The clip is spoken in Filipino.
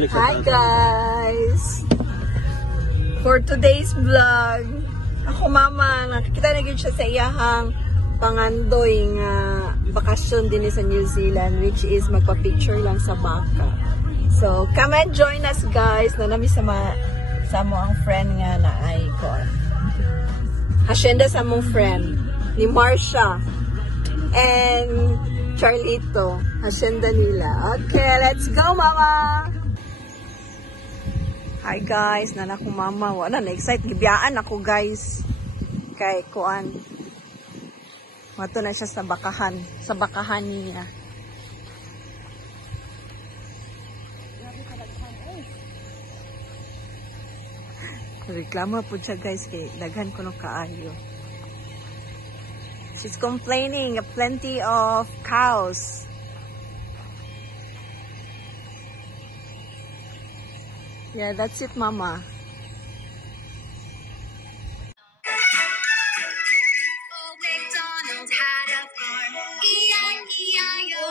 Hi guys! For today's vlog, ako mama, nakikita na siya sa iyahang pangandoy nga bakasyon din sa New Zealand, which is magpa-picture lang sa baka. So, come and join us guys. Na nami sa mo ang friend nga na icon. Hacienda sa mong friend ni Marsha and Charlito. Hacienda nila. Okay, let's go mama! Hi guys, nana ko mama. Wala na-excite. Gibiyaan ako guys. Kay kuan. Mato na siya sa bakahan. Sa bakahan niya. Reklamo po siya guys. Kay daghan ko ng kaayo. She's complaining of plenty of cows. Yeah, that's it, Mama. Old MacDonald had a farm, E-I-E-I-O.